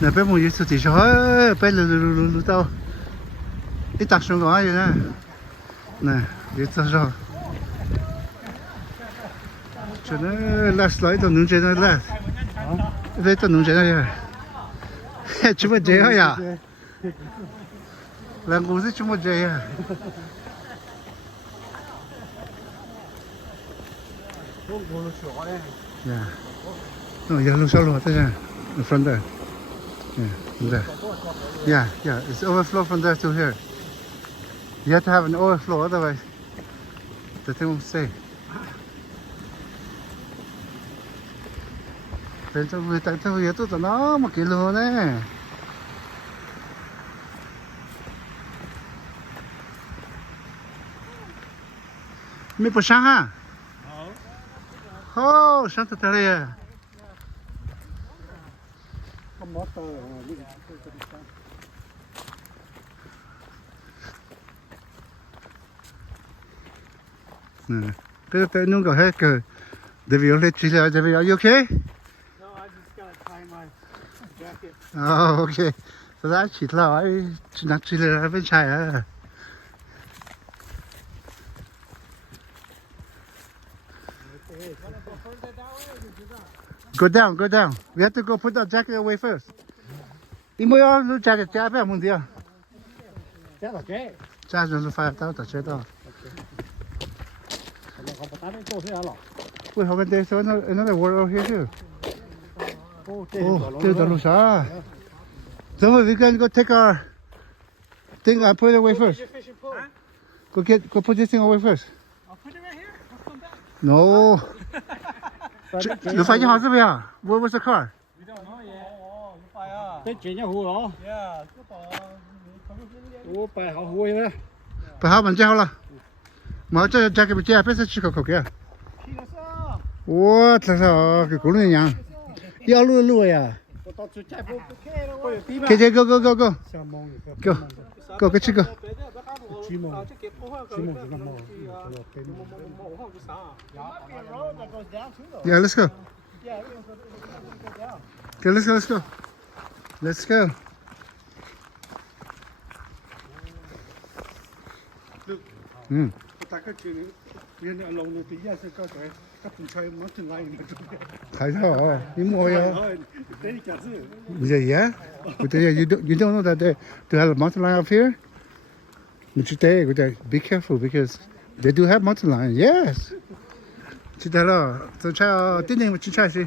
nè bé mua số thì sao bé lù tao ít đặc sản có gì nè nè ít sao sao cho nó last lại tao nung chơi nó last về tao nung chơi nó vậy chú mà chơi hả ya làm công sự chú mà chơi à yeah no ya lu solo ta ya in front there yeah there yeah it's overflow from there to here you have to have an overflow otherwise the thing won't stay bên trong người tại sao tôi tao nó một kilo nè mấy bữa sáng à oh sáng tới đây à nè cái tay nung cái hết cái Devi only chile Devi are you okay No, I just gotta tie my jacket. oh okay so that chỉ là ai chỉ nặng chile là bên trái à Go down. We have to go put that jacket away first. Đi mua áo jacket cha bé muốn đi à? Chắc là cái. Cha rồi phải tao tập chơi đó. Không có tao cô thế à lọ. Wait, how can there's another word over here too? Oh, there's the Lusa. So we can go take our thing and put it away first. Go put this thing away first. I'll put it right here. I'll come back. No. You find your house over here. Where was the car? We don't know yet. Oh, you phải à? Cái chuyện nhà hùa đó. Yeah, cái bỏ. Ủa, phải họ hùa nữa. Phải học mình chơi không là? Mà cho jacket bị chơi, phải chỉ có kia. Ủa, thật sao cái cổ này nhỉ? Yêu luôn à? Okay, go. Go, cái chico. Yeah, let's go. Okay, let's go. Let's go. Thấy sao? You more yeah? But you don't know that they have a mountain lion up here? Be careful because they do have mountain lion. Yes. 진짜 라. 저 차, 띵띵 진짜 씨.